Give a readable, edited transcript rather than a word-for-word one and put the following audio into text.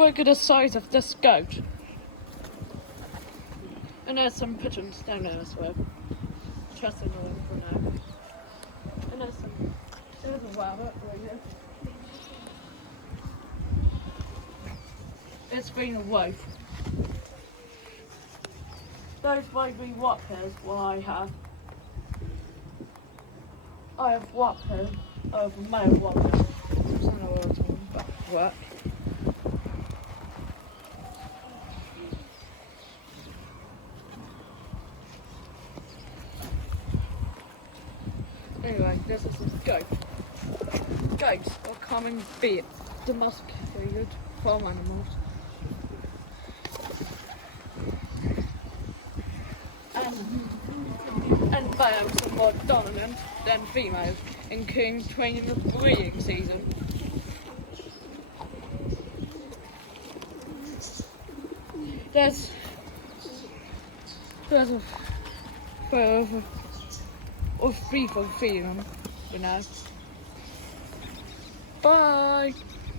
look at the size of this goat. And there's some pigeons down there as well. Trust in them for now. And there's a rabbit right here. It's been a wife. Those might be whoppers what I have. I have whoppers of male whoppers. I don't know what I'm talking about. What? Anyway, this is a goat. Goats are common being domesticated farm animals. And males are more dominant than females, including during the breeding season. There's a free for feeding them for now. Bye!